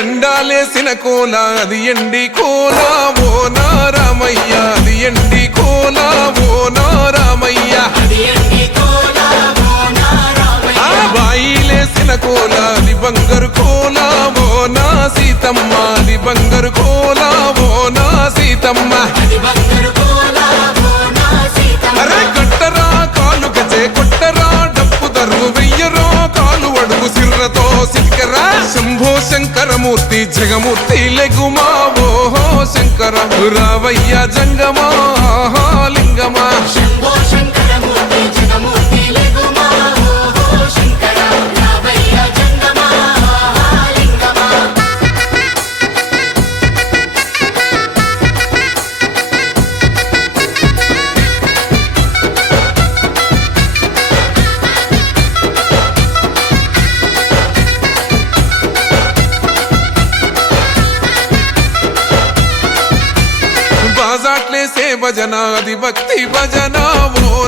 ఎండాలేసిన కోల అది ఎండి కోల ఓ నారామయ్య అది ఎండి కోల ఓ నారామయ్య బాయిలేసిన కోల అది బంగారు కోల ఓ నా సీతమ్మ అది బంగారు కోల ఓ నా సీతమ్మ అరే కట్టరా కాలు గజే కొట్టరా డప్పు దరువు వెయ్యరో కాలు అడుగు సిర్రతో సిల్కరా శంభో శంకరమూర్తి జగమూర్తి లెగుమా ఓహో శంకర రావయ్య జంగమా లింగమా బాజాట్లేసే భజన అది భక్తి భజన ఓ